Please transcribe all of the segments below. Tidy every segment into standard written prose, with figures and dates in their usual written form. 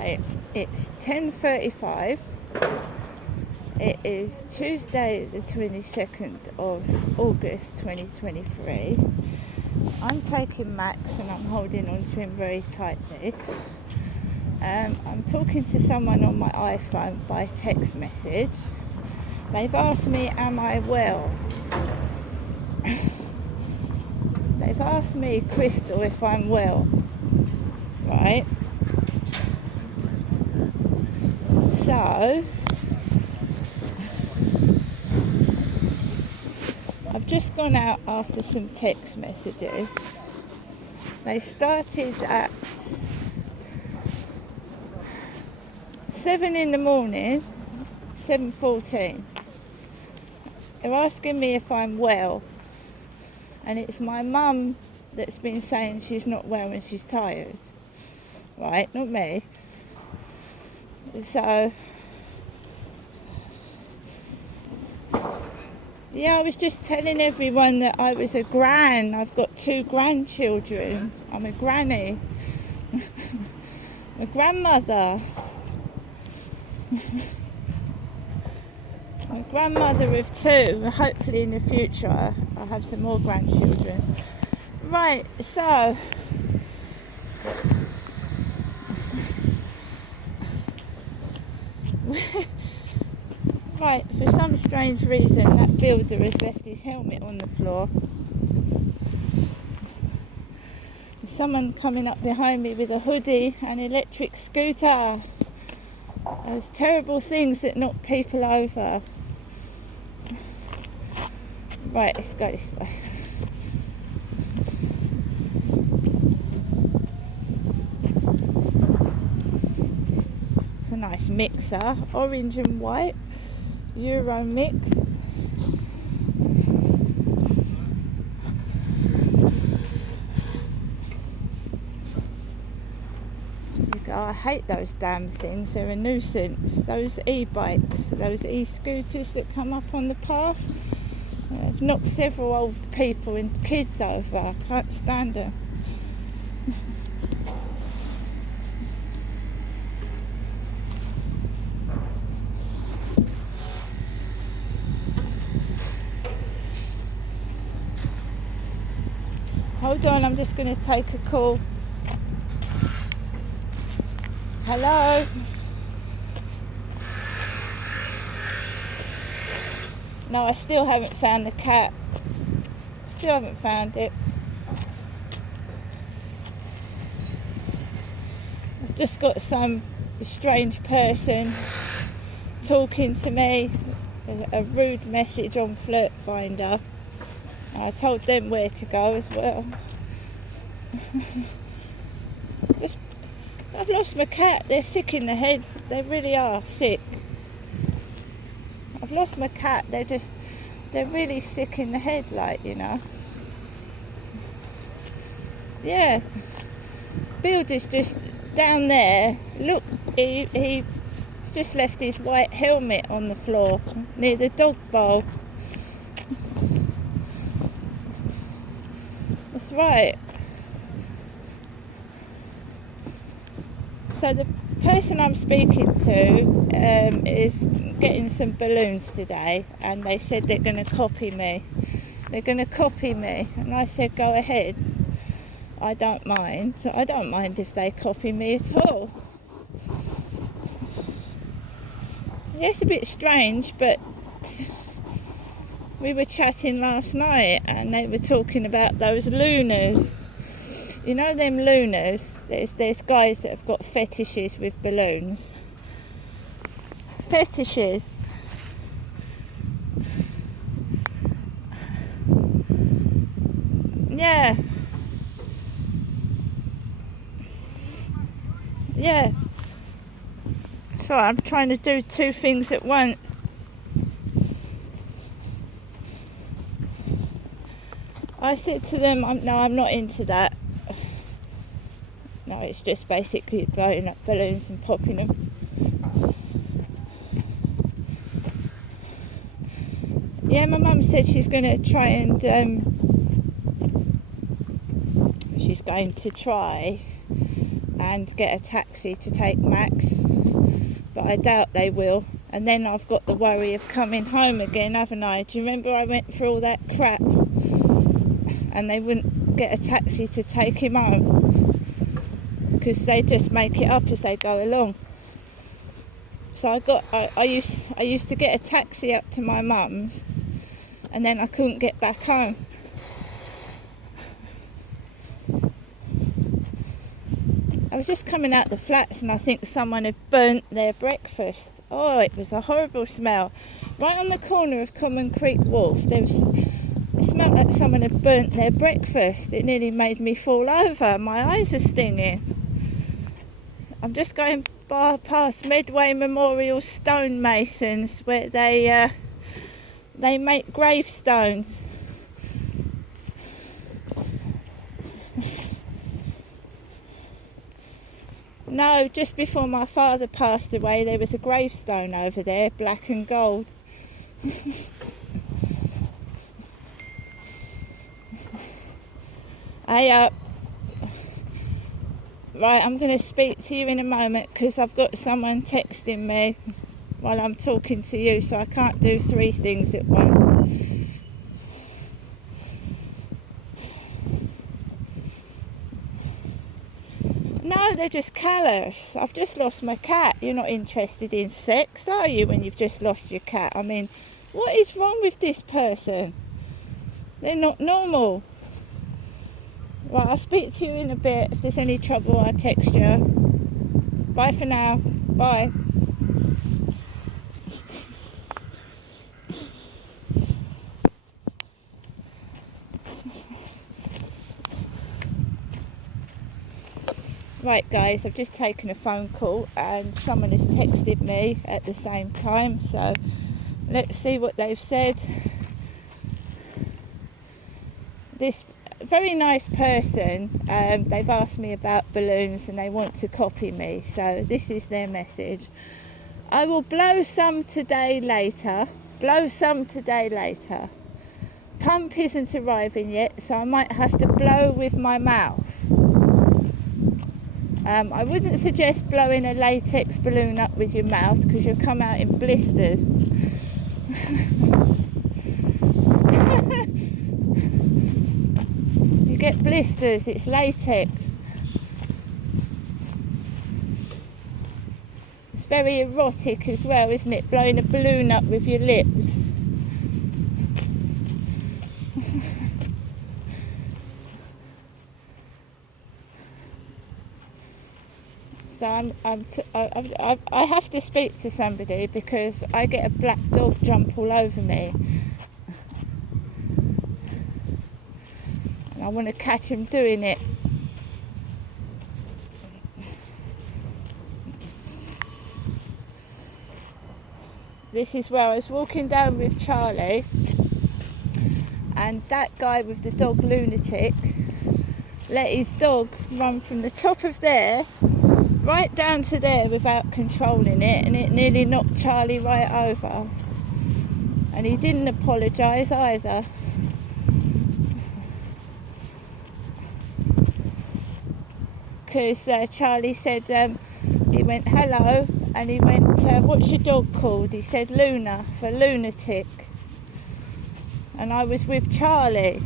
Right, it's 10:35. It is Tuesday the 22nd of August 2023. I'm taking Max and I'm holding on to him very tightly. I'm talking to someone on my iPhone by text message. They've asked me, am I well? They've asked me, Crystal, if I'm well. Right? So, I've just gone out after some text messages. They started at 7 in the morning, 7:14. They're asking me if I'm well. And it's my mum that's been saying she's not well and she's tired. Right, not me. So, yeah, I was just telling everyone that I was a gran. I've got 2 grandchildren. I'm a granny. I'm a grandmother. I'm a grandmother of 2. Hopefully in the future I'll have some more grandchildren. Right, so... Right, for some strange reason that builder has left his helmet on the floor. There's someone coming up behind me with a hoodie and electric scooter. Those terrible things that knock people over. Right, let's go this way. It's a nice mixer, orange and white. Euro mix. I hate those damn things. They're a nuisance. Those e-bikes, those e-scooters that come up on the path. I've knocked several old people and kids over. I can't stand them. Hold on, I'm just going to take a call. Hello? No, I still haven't found the cat. Still haven't found it. I've just got some strange person talking to me, a rude message on Flirt Finder. I told them where to go as well. I've lost my cat. They're sick in the head. They really are sick. I've lost my cat. They're really sick in the head, like, you know. Yeah. Builder's just down there. Look, he's just left his white helmet on the floor near the dog bowl. That's right. So the person I'm speaking to is getting some balloons today, and they said they're going to copy me. They're going to copy me, and I said, go ahead. I don't mind. I don't mind if they copy me at all. Yeah, it's a bit strange, but we were chatting last night, and they were talking about those lunars. You know them lunars? There's guys that have got fetishes with balloons. Fetishes. Yeah. Yeah. So I'm trying to do 2 things at once. I said to them, no, I'm not into that. No, it's just basically blowing up balloons and popping them. Yeah, my mum said she's going to try and and get a taxi to take Max, but I doubt they will. And then I've got the worry of coming home again, haven't I? Do you remember I went through all that crap and they wouldn't get a taxi to take him home because they just make it up as they go along. So I used to get a taxi up to my mum's and then I couldn't get back home. I was just coming out the flats and I think someone had burnt their breakfast. Oh, it was a horrible smell. Right on the corner of Common Creek Wharf, it smelled like someone had burnt their breakfast. It nearly made me fall over. My eyes are stinging. I'm just going past Medway Memorial Stonemasons where they make gravestones. No, just before my father passed away, there was a gravestone over there, black and gold. Right, I'm going to speak to you in a moment because I've got someone texting me while I'm talking to you, so I can't do 3 things at once. No, they're just callous. I've just lost my cat. You're not interested in sex, are you, when you've just lost your cat? I mean, what is wrong with this person? They're not normal. Right, I'll speak to you in a bit. If there's any trouble, I'll text you. Bye for now. Bye. Right guys, I've just taken a phone call and someone has texted me at the same time, so let's see what they've said. This very nice person, they've asked me about balloons and they want to copy me, so this is their message. I will blow some today later. Pump isn't arriving yet, so I might have to blow with my mouth. I wouldn't suggest blowing a latex balloon up with your mouth because you'll come out in blisters. You get blisters, it's latex. It's very erotic as well, isn't it? Blowing a balloon up with your lips. So I have to speak to somebody because I get a black dog jump all over me. And I want to catch him doing it. This is where I was walking down with Charlie and that guy with the dog lunatic let his dog run from the top of there right down to there without controlling it, and it nearly knocked Charlie right over, and he didn't apologise either. Because Charlie said, he went hello and he went, what's your dog called? He said Luna, for lunatic, and I was with Charlie.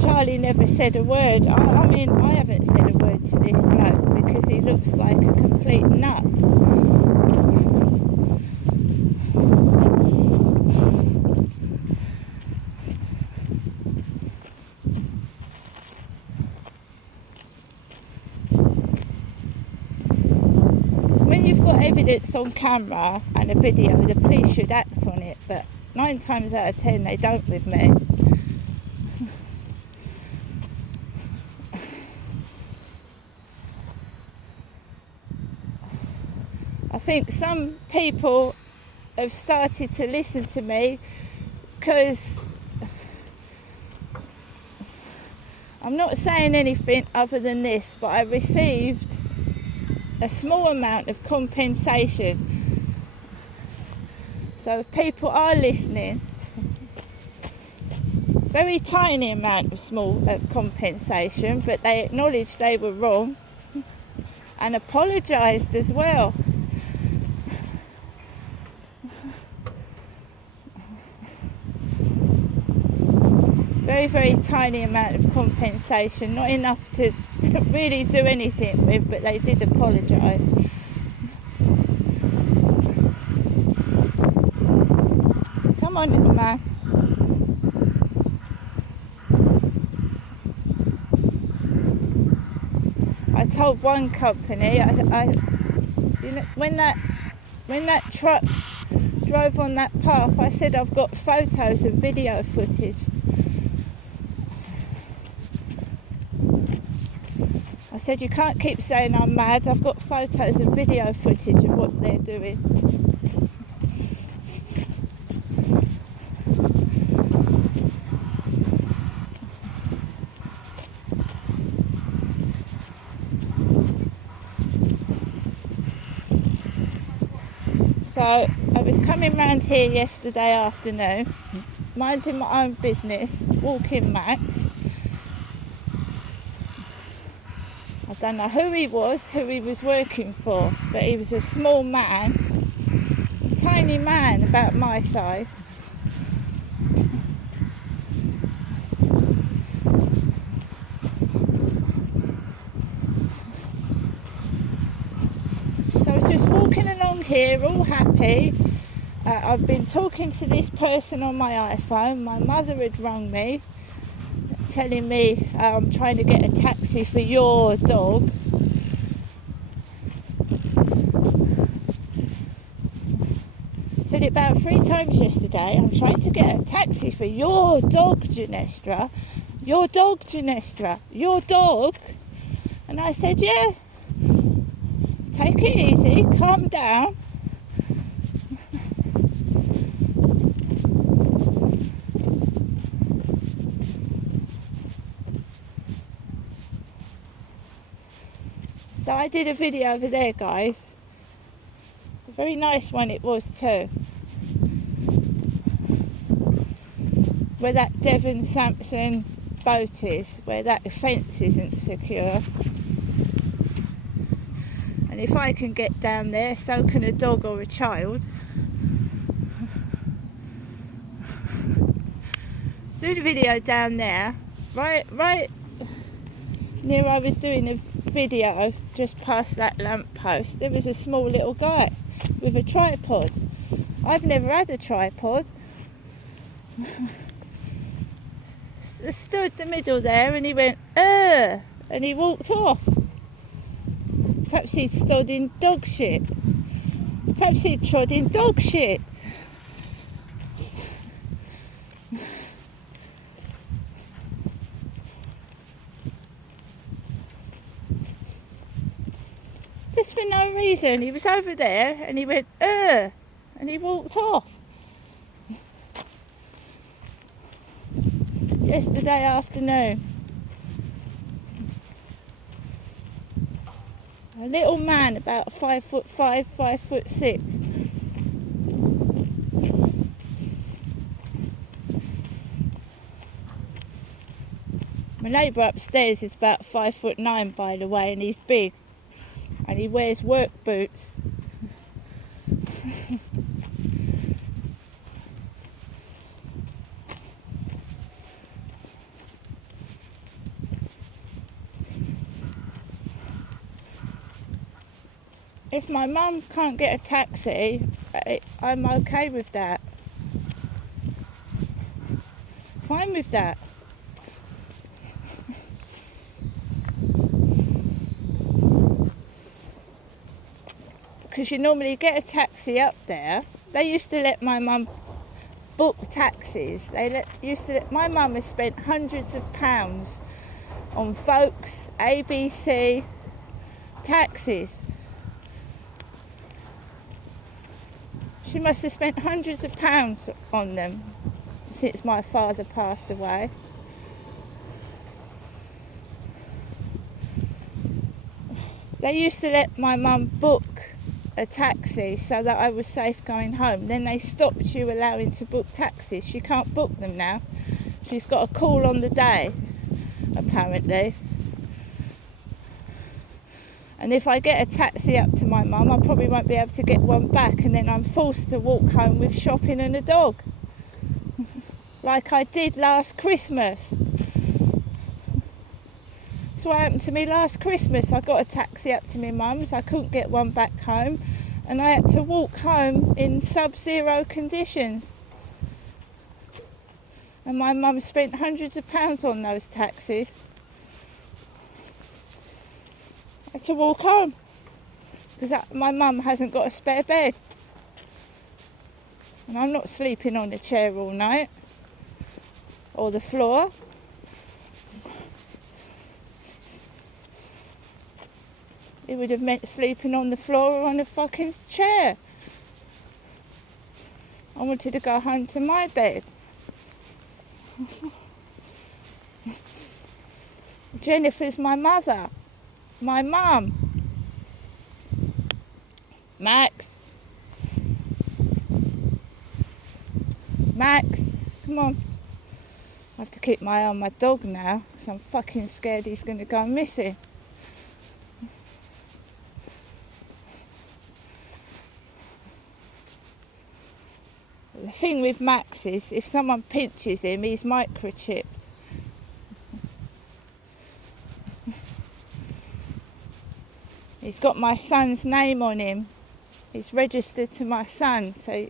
Charlie never said a word. I mean, I haven't said a word to this bloke because he looks like a complete nut. When you've got evidence on camera and a video, the police should act on it, but 9 times out of 10 they don't with me. I think some people have started to listen to me because I'm not saying anything other than this, but I received a small amount of compensation So if people are listening, very tiny amount of compensation, but they acknowledged they were wrong and apologised as well. Very, very tiny amount of compensation, not enough to really do anything with, but they did apologise. Come on, little man. I told one company, you know, when that truck drove on that path, I said I've got photos and video footage. I said you can't keep saying I'm mad. I've got photos and video footage of what they're doing. So I was coming round here yesterday afternoon, minding my own business, walking Max. I don't know who he was working for, but he was a small man, a tiny man, about my size. So I was just walking along here, all happy. I've been talking to this person on my iPhone. My mother had rung me, telling me I'm trying to get a taxi for your dog. Said it about 3 times yesterday. I'm trying to get a taxi for your dog, Ginestra. Your dog, Ginestra. Your dog. And I said, yeah, take it easy, calm down. So I did a video over there, guys. A very nice one it was too. Where that Devon Sampson boat is, where that fence isn't secure. And if I can get down there, so can a dog or a child. Do the video down there, right near I was doing a video just past that lamp post. There was a small little guy with a tripod. I've never had a tripod. Stood in the middle there and he went, and he walked off. Perhaps he'd stood in dog shit. Perhaps he'd trod in dog shit. Just for no reason. He was over there and he went, and he walked off. Yesterday afternoon. A little man about 5'5", 5'6". My neighbour upstairs is about 5'9", by the way, and he's big. And he wears work boots. If my mum can't get a taxi, I'm okay with that. Fine with that. Because you normally get a taxi up there. They used to let my mum book taxis. My mum has spent hundreds of pounds on Folks, ABC, taxis. She must have spent hundreds of pounds on them since my father passed away. They used to let my mum book a taxi so that I was safe going home. Then they stopped you allowing to book taxis. She can't book them now. She's got a call on the day, apparently. And if I get a taxi up to my mum, I probably won't be able to get one back, and then I'm forced to walk home with shopping and a dog. Like I did last Christmas. That's what happened to me last Christmas. I got a taxi up to my mum's, I couldn't get one back home, and I had to walk home in sub-zero conditions. And my mum spent hundreds of pounds on those taxis. I had to walk home because my mum hasn't got a spare bed, and I'm not sleeping on the chair all night or the floor. It would have meant sleeping on the floor or on a fucking chair. I wanted to go home to my bed. Jennifer's my mother. My mum. Max, come on. I have to keep my eye on my dog now because I'm fucking scared he's going to go missing. The thing with Max is if someone pinches him, he's microchipped. He's got my son's name on him. He's registered to my son, so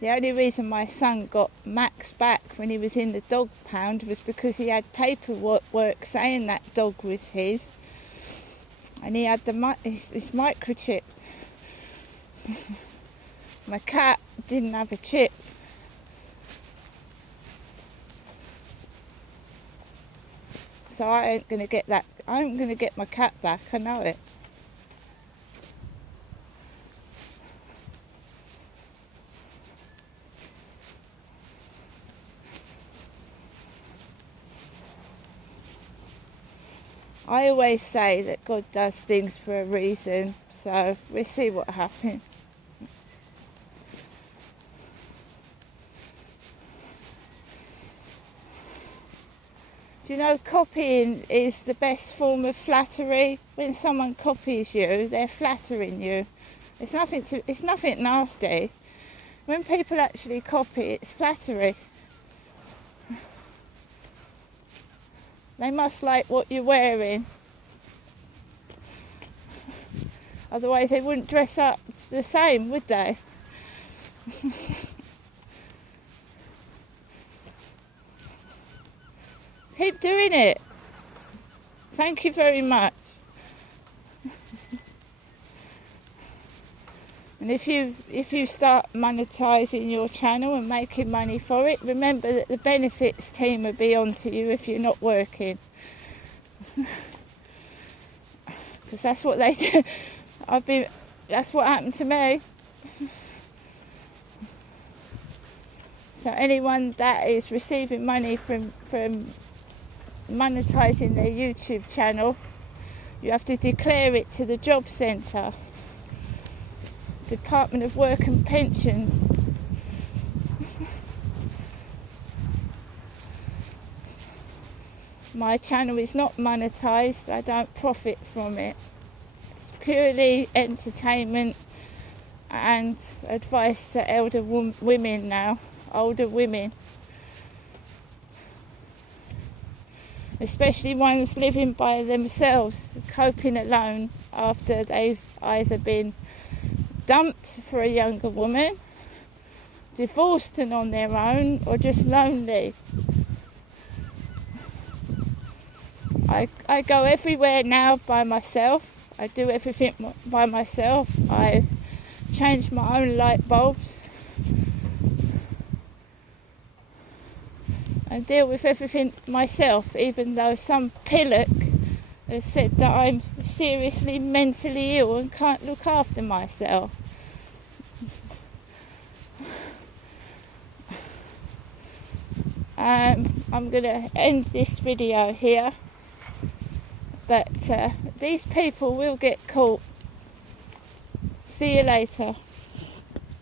the only reason my son got Max back when he was in the dog pound was because he had paperwork saying that dog was his, and he had his microchip. My cat didn't have a chip. So I ain't going to get that. I'm going to get my cat back, I know it. I always say that God does things for a reason, so we'll see what happens. Do you know copying is the best form of flattery? When someone copies you, they're flattering you. It's nothing nasty. When people actually copy, it's flattery. They must like what you're wearing. Otherwise they wouldn't dress up the same, would they? Keep doing it. Thank you very much. And if you start monetizing your channel and making money for it, remember that the benefits team will be onto you if you're not working. Because that's what they do. That's what happened to me. So anyone that is receiving money from monetizing their YouTube channel, you have to declare it to the job centre, Department of Work and Pensions. My channel is not monetized. I don't profit from it. It's purely entertainment and advice to older women now, especially ones living by themselves, coping alone after they've either been dumped for a younger woman, divorced and on their own, or just lonely. I go everywhere now by myself. I do everything by myself. I change my own light bulbs. I deal with everything myself, even though some pillock has said that I'm seriously mentally ill and can't look after myself. I'm going to end this video here, but these people will get caught. See you later.